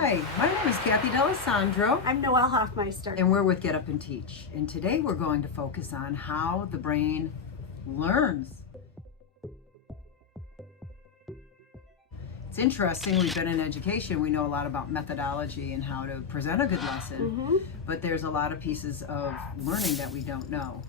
Hi, my name is Kathy D'Alessandro, I'm Noelle Hoffmeister. and we're with Get Up and Teach. And today we're going to focus on how the brain learns. It's interesting, we've been in education, we know a lot about methodology and how to present a good lesson, but there's a lot of pieces of learning that we don't know.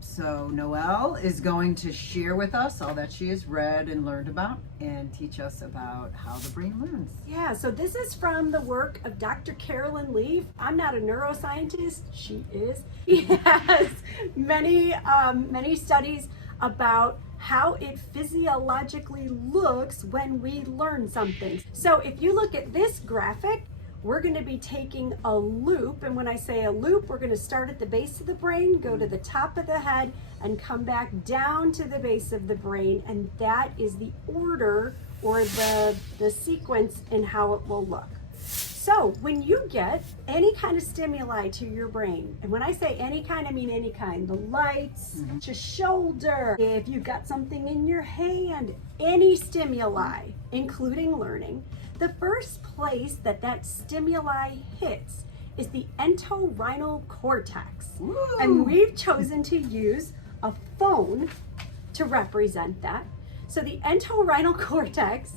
So Noelle is going to share with us all that she has read and learned about and teach us about how the brain learns. Yeah, so this is from the work of Dr. Carolyn Leaf. I'm not a neuroscientist, she is. She has many studies about how it physiologically looks when we learn something. So if you look at this graphic, we're going to be taking a loop, and when I say a loop, we're going to start at the base of the brain, go to the top of the head, and come back down to the base of the brain, and that is the order or the sequence in how it will look. So when you get any kind of stimuli to your brain, and when I say any kind, I mean any kind, the lights, your shoulder, if you've got something in your hand, any stimuli, including learning, the first place that stimuli hits is the EntoRhino Cortex. Ooh. And we've chosen to use a phone to represent that. So the EntoRhino Cortex,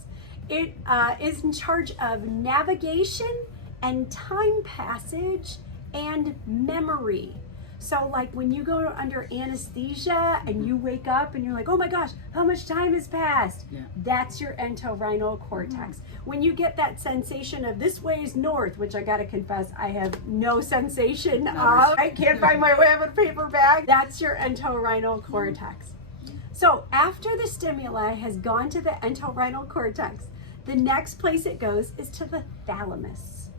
it is in charge of navigation and time passage and memory. So like when you go under anesthesia and you wake up and you're like, oh my gosh, how much time has passed? Yeah. That's your EntoRhino Cortex. When you get that sensation of this way is north, which I gotta confess, I have no sensation of, I can't find my way out of a paper bag, that's your EntoRhino Cortex. So after the stimuli has gone to the EntoRhino Cortex, the next place it goes is to the thalamus.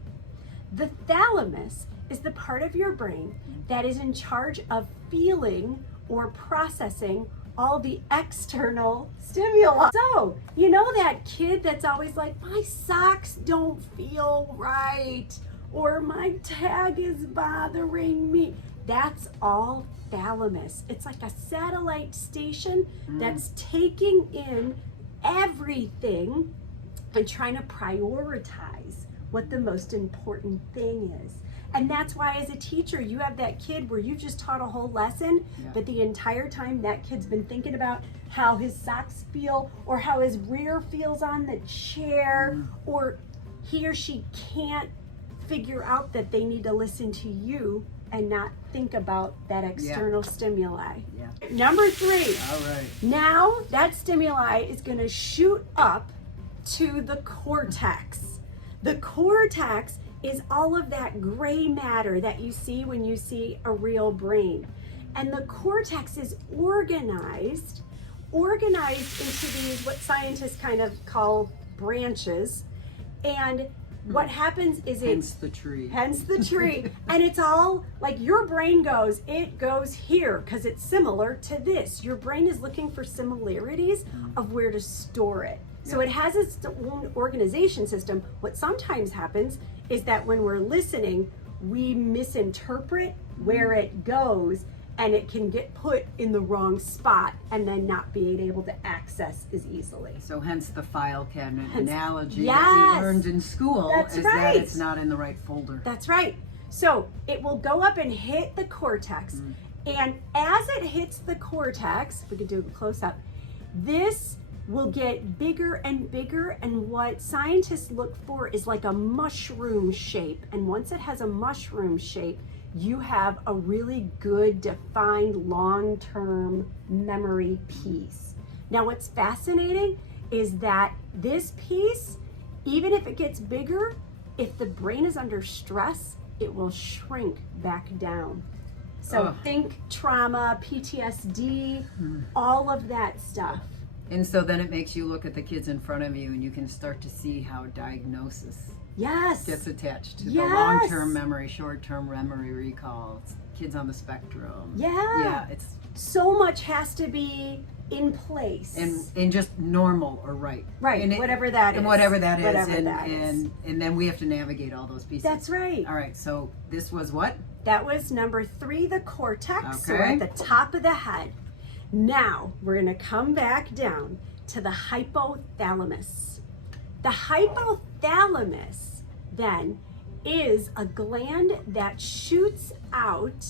The thalamus is the part of your brain that is in charge of feeling or processing all the external stimuli. So, you know that kid that's always like, my socks don't feel right, or my tag is bothering me. That's all thalamus. It's like a satellite station that's taking in everything and trying to prioritize what the most important thing is. And that's why as a teacher, you have that kid where you just taught a whole lesson, but the entire time that kid's been thinking about how his socks feel or how his rear feels on the chair, or he or she can't figure out that they need to listen to you and not think about that external stimuli. Number 3. All right. Now that stimuli is going to shoot up to the cortex. The cortex is all of that gray matter that you see when you see a real brain. And the cortex is organized into these, what scientists kind of call branches. And what happens is Hence the tree. Hence the tree. And it's all like your brain goes, it goes here because it's similar to this. Your brain is looking for similarities of where to store it. So it has its own organization system. What sometimes happens is that when we're listening, we misinterpret where it goes, and it can get put in the wrong spot and then not being able to access as easily. So hence the file cabinet analogy Yes. that we learned in school. That's is right. that it's not in the right folder. That's right. So it will go up and hit the cortex. And as it hits the cortex, we could do a close up, this will get bigger and bigger, and what scientists look for is like a mushroom shape. And once it has a mushroom shape, you have a really good defined long-term memory piece. Now what's fascinating is that this piece, even if it gets bigger, if the brain is under stress, it will shrink back down. So think trauma, PTSD, all of that stuff. And so then it makes you look at the kids in front of you and you can start to see how diagnosis gets attached to the long-term memory, short-term memory recall. It's kids on the spectrum. Yeah, it's so much has to be in place. And just normal or right. Right, and whatever that is. And whatever that is. Whatever and, that is. And then we have to navigate all those pieces. That's right. All right, so this was what? That was number 3, the cortex, Okay. or at the top of the head. Now we're going to come back down to the hypothalamus. The hypothalamus thalamus then is a gland that shoots out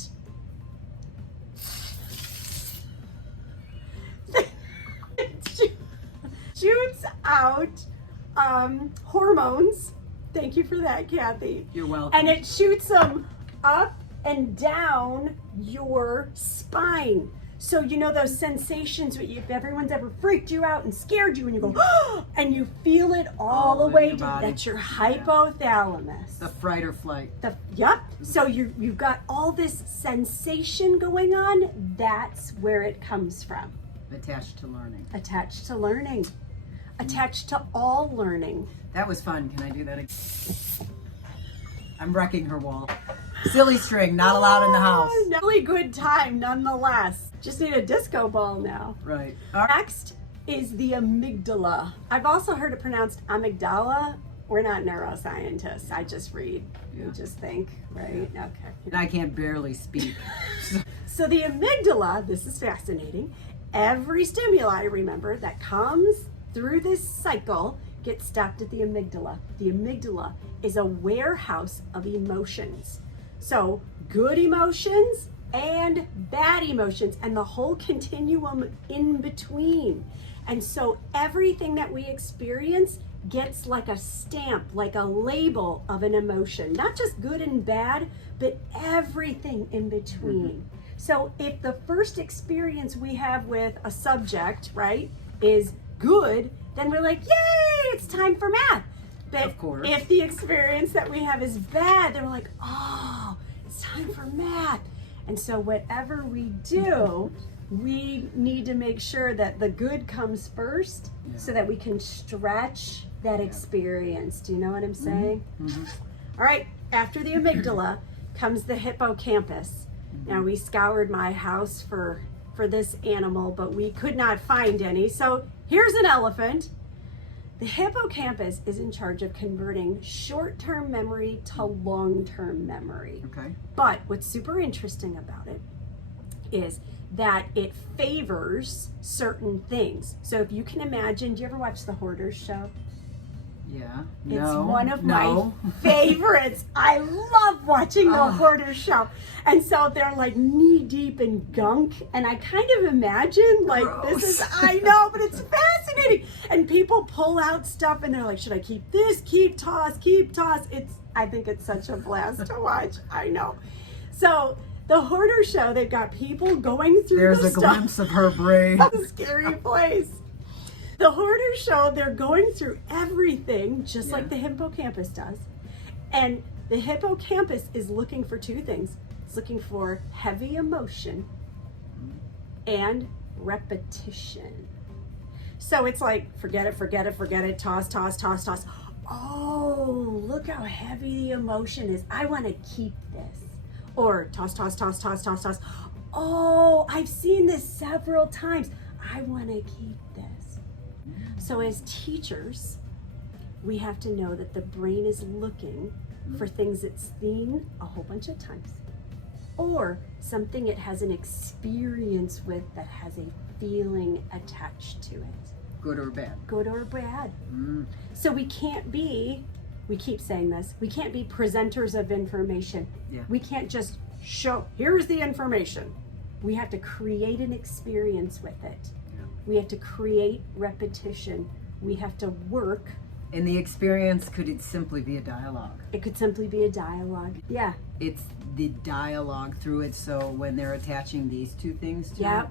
hormones. Thank you for that, Kathy. You're welcome. And it shoots them up and down your spine. So you know those sensations, if everyone's ever freaked you out and scared you and you go, oh, and you feel it all the way down. That's your hypothalamus. The fright or flight. Yep. So you've got all this sensation going on. That's where it comes from. Attached to learning. Attached to learning. Attached to all learning. That was fun. Can I do that again? I'm wrecking her wall. Silly string, not allowed in the house. Really good time nonetheless. Just need a disco ball now. Right. Next is the amygdala. I've also heard it pronounced amygdala. We're not neuroscientists. I just read. You just think, right? Yeah. Okay. And I can't barely speak. So the amygdala, this is fascinating. Every stimuli, remember, that comes through this cycle gets stopped at the amygdala. The amygdala is a warehouse of emotions. So good emotions and bad emotions and the whole continuum in between. And so everything that we experience gets like a stamp, like a label of an emotion, not just good and bad, but everything in between. So if the first experience we have with a subject, right, is good, then we're like, yay, it's time for math. But of course, if the experience that we have is bad, then we're like, oh, it's time for math. And so whatever we do, we need to make sure that the good comes first so that we can stretch that experience. Do you know what I'm saying? All right, after the amygdala comes the hippocampus. Now we scoured my house for this animal, but we could not find any. So here's an elephant. The hippocampus is in charge of converting short-term memory to long-term memory. Okay. But what's super interesting about it is that it favors certain things. So if you can imagine, do you ever watch the Hoarders show? Yeah. It's one of my favorites. I love watching the Hoarders show. And so they're like knee deep in gunk. And I kind of imagine like this is, I know, but it's fascinating. And people pull out stuff and they're like, should I keep this? Keep toss, keep toss. I think it's such a blast to watch. I know. So the Hoarders show, they've got people going through There's the a glimpse of her brain. It's a scary place. The Hoarders show, they're going through everything just like the hippocampus does. And the hippocampus is looking for two things. It's looking for heavy emotion and repetition. So it's like, forget it, forget it, forget it, toss, toss, toss, toss. Oh, look how heavy the emotion is. I want to keep this. Or toss, toss, toss, toss, toss, toss. Oh, I've seen this several times. I want to keep this. So as teachers, we have to know that the brain is looking for things it's seen a whole bunch of times or something it has an experience with that has a feeling attached to it. Good or bad? Good or bad. So we can't be, we keep saying this, we can't be presenters of information. We can't just show, here's the information. We have to create an experience with it. We have to create repetition. We have to work. In the experience, could it simply be a dialogue? It could simply be a dialogue. Yeah. It's the dialogue through it. So when they're attaching these two things to it.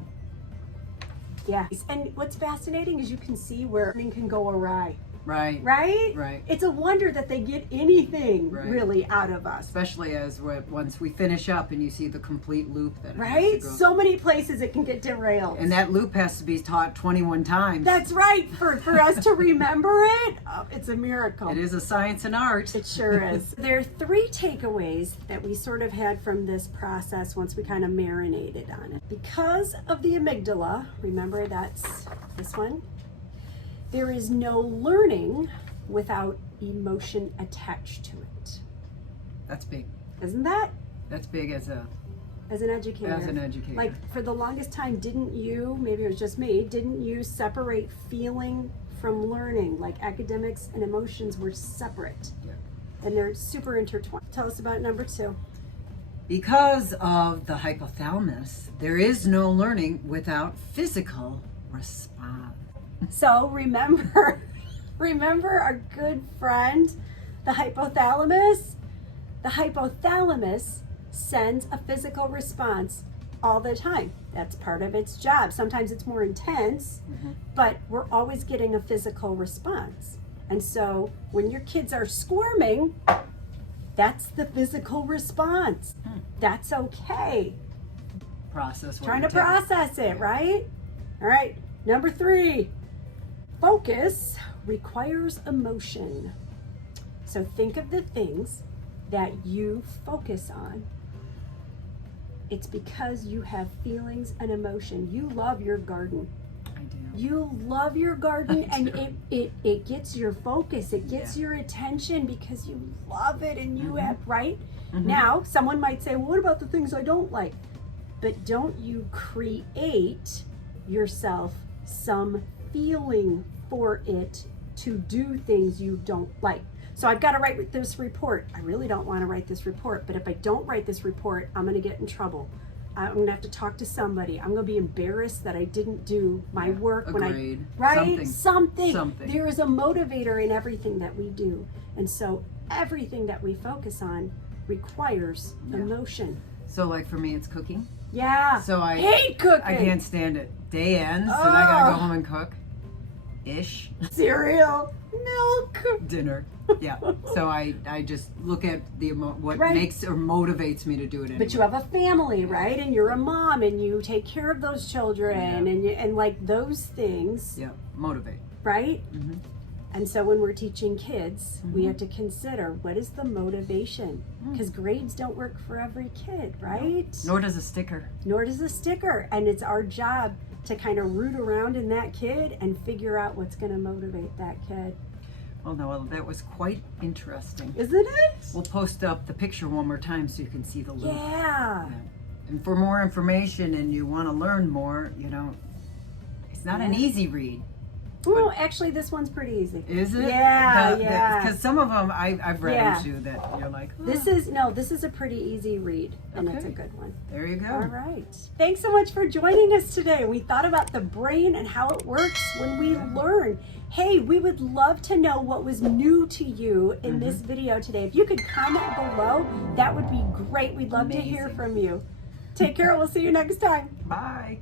Yeah. And what's fascinating is you can see where something can go awry. Right. Right? Right. It's a wonder that they get anything really out of us. Especially as once we finish up and you see the complete loop that it has to go So many places it can get derailed. And that loop has to be taught 21 times. That's right. For us to remember it, it's a miracle. It is a science and art. It sure is. There are three takeaways that we sort of had from this process once we kind of marinated on it. Because of the amygdala, remember that's this one, there is no learning without emotion attached to it. That's big. Isn't that? That's big as an educator. As an educator. Like for the longest time, didn't you, maybe it was just me, didn't you separate feeling from learning, like academics and emotions were separate. Yeah. And they're super intertwined. Tell us about number 2. Because of the hypothalamus, there is no learning without physical response. So remember our good friend, the hypothalamus? The hypothalamus sends a physical response all the time. That's part of its job. Sometimes it's more intense, but we're always getting a physical response. And so when your kids are squirming, that's the physical response. That's okay. Process. what Trying you're to taking. process it, right? All right, number 3. Focus requires emotion. So think of the things that you focus on. It's because you have feelings and emotion. You love your garden. I do. You love your garden, I and do. it gets your focus. It gets your attention because you love it, and you have, right? Now, someone might say, well, what about the things I don't like? But don't you create yourself some feeling for it to do things you don't like. So I've got to write this report. I really don't want to write this report, but if I don't write this report, I'm going to get in trouble. I'm going to have to talk to somebody. I'm going to be embarrassed that I didn't do my work Agreed. right? Something. There is a motivator in everything that we do. And so everything that we focus on requires emotion. So like for me, it's cooking. Yeah. So I hate cooking. I can't stand it. Day ends, and I gotta go home and cook. Ish. Cereal, milk. Dinner. Yeah. So I just look at what Right. makes or motivates me to do it anyway. But you have a family, right? And you're a mom, and you take care of those children, and like those things, Yeah. Motivate. right? And so when we're teaching kids, we have to consider what is the motivation, because grades don't work for every kid, right? Nor does a sticker. Nor does a sticker. And it's our job to kind of root around in that kid and figure out what's going to motivate that kid. Well, no, that was quite interesting. Isn't it? We'll post up the picture one more time so you can see the loop. Yeah. And for more information and you want to learn more, it's not an easy read. Well, actually, this one's pretty easy. Is it? Yeah. Because some of them I've read Yeah. into that you're like, oh, This is a pretty easy read, and it's a Okay. good one. there you go. All right. Thanks so much for joining us today. We thought about the brain and how it works when we learn. Hey, we would love to know what was new to you in this video today. If you could comment below, that would be great. We'd love to hear Amazing. from you. Take care. We'll see you next time. Bye.